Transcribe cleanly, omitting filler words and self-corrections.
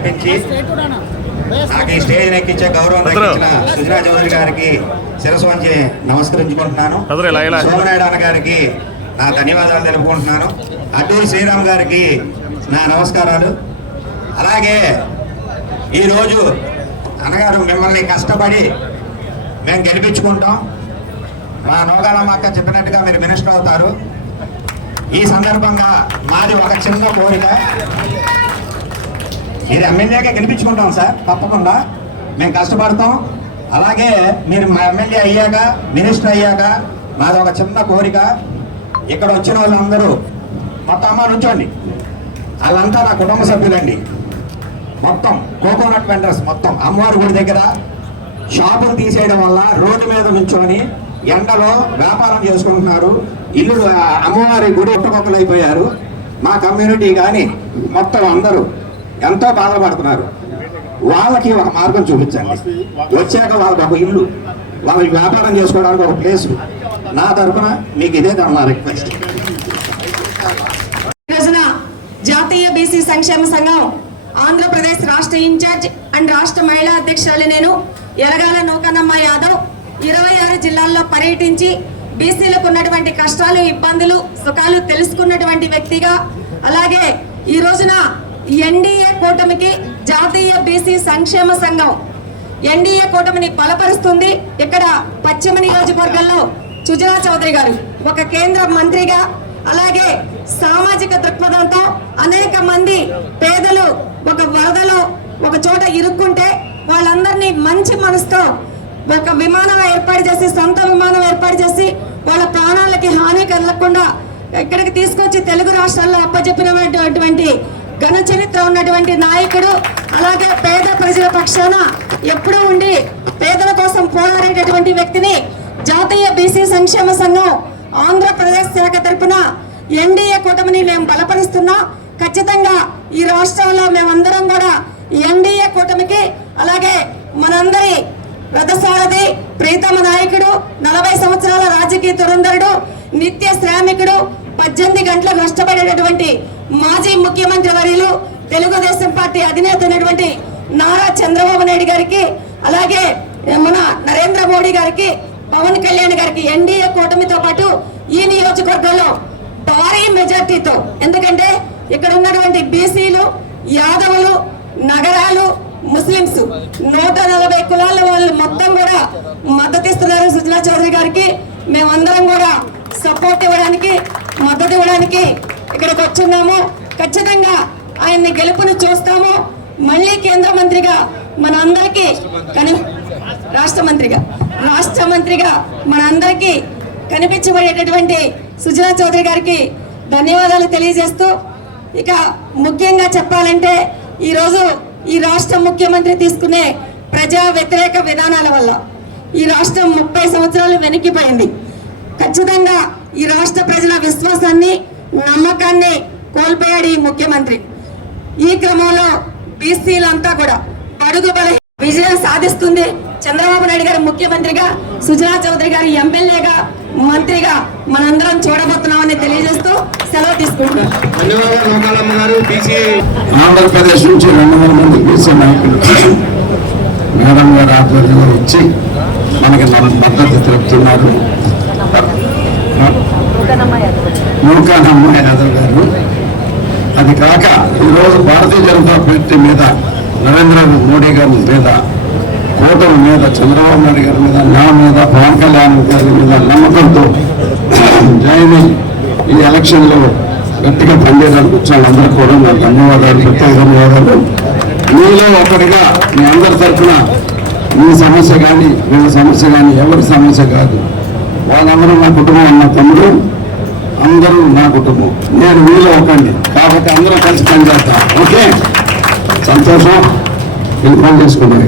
కల్పించి నాకు ఈ స్టేజ్ ఎక్కించే గౌరవం దక్కించిన సుజనా చౌదరి గారికి శిరస్సు వంచి నమస్కరించుకుంటున్నాను. సోమనాయుడు అన్న గారికి నా ధన్యవాదాలు తెలుపుకుంటున్నాను. అడ్డూరి శ్రీరామ్ గారికి నా నమస్కారాలు. అలాగే ఈరోజు అన్నగారు మిమ్మల్ని కష్టపడి మేము గెలిపించుకుంటాం. మా నోగాలమ్మ అక్క చెప్పినట్టుగా మీరు మినిస్టర్ అవుతారు. ఈ సందర్భంగా మాది ఒక చిన్న కోరిక, ఇది ఎమ్మెల్యేగా గెలిపించుకుంటాం సార్, తప్పకుండా మేము కష్టపడతాం. అలాగే మీరు మా ఎమ్మెల్యే అయ్యాక మినిస్టర్ అయ్యాక మాది ఒక చిన్న కోరిక, ఇక్కడ వచ్చిన వాళ్ళందరూ మొత్తం అమ్మ నుంచోండి, వాళ్ళంతా నా కుటుంబ సభ్యులండి. మొత్తం కోకోనట్ వెండర్స్ మొత్తం అమ్మవారి గుడి దగ్గర షాపులు తీసేయడం వల్ల రోడ్డు మీద నుంచొని ఎండలో వ్యాపారం చేసుకుంటున్నారు. ఇల్లు అమ్మవారి గుడి ఒట్టుకొక్కలు అయిపోయారు. మా కమ్యూనిటీ కానీ మొత్తం అందరూ ఎంతో బాధపడుతున్నారు. వాళ్ళకి ఒక మార్గం చూపించండి. వచ్చాక వాళ్ళకి ఒక ఇల్లు, వాళ్ళకి వ్యాపారం చేసుకోవడానికి ఒక ప్లేసు. నా తరఫున మీకు ఇదే నా రిక్వెస్ట్. జాతీయ బీసీ సంక్షేమ సంఘం ఆంధ్రప్రదేశ్ రాష్ట్ర ఇన్ఛార్జ్ అండ్ రాష్ట్ర మహిళా అధ్యక్షురాలు నేను ఎరగాల నూకనమ్మ యాదవ్ 26 జిల్లాల్లో పర్యటించి బీసీలకు ఉన్నటువంటి కష్టాలు, ఇబ్బందులు, సుఖాలు తెలుసుకున్నటువంటి వ్యక్తిగా, అలాగే ఈ రోజున ఎన్డీఏ కూటమికి జాతీయ బీసీ సంక్షేమ సంఘం ఎన్డీఏ కూటమిని బలపరుస్తుంది. ఇక్కడ పశ్చిమ నియోజకవర్గంలో సుజనా చౌదరి గారు ఒక కేంద్ర మంత్రిగా, అలాగే సామాజిక దృక్పథంతో అనేక మంది పేదలు ఒక వరదలో ఒక చోట ఇరుక్కుంటే వాళ్ళందరినీ మంచి మనసుతో ఒక విమానం ఏర్పాటు చేసి, సొంత విమానం ఏర్పాటు చేసి వాళ్ళ ప్రాణాలకి హాని కలగకుండా ఇక్కడికి తీసుకొచ్చి తెలుగు రాష్ట్రాల్లో అప్పచెప్పినటువంటి ఘన చరిత్ర ఉన్నటువంటి నాయకుడు. అలాగే పేద ప్రజల పక్షాన ఎప్పుడూ ఉండి పేదల కోసం పోరాడేటటువంటి వ్యక్తిని జాతీయ బీసీ సంక్షేమ సంఘం ఆంధ్రప్రదేశ్ శాఖ తరఫున ఎన్డీఏ కూటమిని మేము బలపరుస్తున్నాం. ఖచ్చితంగా ఈ రాష్ట్రంలో మేమందరం కూడా ఎన్డీఏ కూటమికి, అలాగే మనందరి రథసారథి, ప్రీతమ నాయకుడు, 40 సంవత్సరాల రాజకీయ తురంధరుడు, నిత్య శ్రామికుడు, 18 గంటలు కష్టపడేటటువంటి మాజీ ముఖ్యమంత్రి వర్యులు, తెలుగుదేశం పార్టీ అధినేత అయినటువంటి నారా చంద్రబాబు నాయుడు గారికి, అలాగే మన నరేంద్ర మోడీ గారికి, పవన్ కళ్యాణ్ గారికి ఎన్డీఏ కూటమితో పాటు ఈ నియోజకవర్గంలో భారీ మెజార్టీతో, ఎందుకంటే ఇక్కడ ఉన్నటువంటి బీసీలు, యాదవులు, నగరాలు, ముస్లింస్ 140 కులాల వాళ్ళు మొత్తం కూడా మద్దతు ఇస్తున్నారు సుజనా చౌదరి గారికి. మేమందరం కూడా సపోర్ట్ ఇవ్వడానికి, మద్దతు ఇవ్వడానికి ఇక్కడికి వచ్చున్నాము. ఖచ్చితంగా ఆయన్ని గెలుపును చూస్తాము. మళ్ళీ కేంద్ర మంత్రిగా మన అందరికీ, రాష్ట్ర మంత్రిగా మన అందరికీ కనిపించబడేటటువంటి సుజనా చౌదరి గారికి ధన్యవాదాలు తెలియజేస్తూ, ఇక ముఖ్యంగా చెప్పాలంటే ఈరోజు ఈ రాష్ట్ర ముఖ్యమంత్రి తీసుకునే ప్రజా వ్యతిరేక విధానాల వల్ల ఈ రాష్ట్రం 30 సంవత్సరాలు వెనక్కిపోయింది. ఖచ్చితంగా ఈ రాష్ట్ర ప్రజల విశ్వాసాన్ని, నమ్మకాన్ని కోల్పోయాడు ఈ ముఖ్యమంత్రి. ఈ క్రమంలో బీసీలంతా కూడా అడుగు బల విజయం సాధిస్తుంది. చంద్రబాబు నాయుడు గారు ముఖ్యమంత్రిగా, సుజనా చౌదరి గారు ఎమ్మెల్యేగా, మంత్రిగా మనందరం చూడబోతున్నామని తెలియజేస్తూ సెలవు తీసుకుంటున్నాం. ఆంధ్రప్రదేశ్ నుంచి 200 మంది బీసీ నాయకులు మేడం గారు ఆధ్వర్యంలో ఇచ్చి మనకి మద్దతు తెలుపుతున్నారు. నూకానమ్మ యాదవ్ గారు. అది కాక ఈరోజు భారతీయ జనతా పార్టీ మీద, నరేంద్ర మోడీ గారి మీద, కూటమి మీద, చంద్రబాబు నాయుడు గారి మీద, నా మీద, పవన్ కళ్యాణ్ గారి మీద నమ్మకంతో జైని ఈ ఎలక్షన్లో గట్టిగా పనిచేయడానికి వచ్చాను. అందరూ కూడా నాకు ధన్యవాదాలు, ప్రత్యేక ధన్యవాదాలు. మీలో ఒకటిగా మీ అందరి తరఫున మీ సమస్య కానీ, వీళ్ళ సమస్య కానీ ఎవరి సమస్య కాదు, వాళ్ళందరూ నా కుటుంబం, అన్న తమ్ముడు అందరూ నా కుటుంబం. నేను మీలో ఒకండి కాబట్టి అందరూ కలిసి పనిచేస్తాం. ఓకే, సంతోషం. ఇన్ఫార్మ్ చేసుకున్నాను.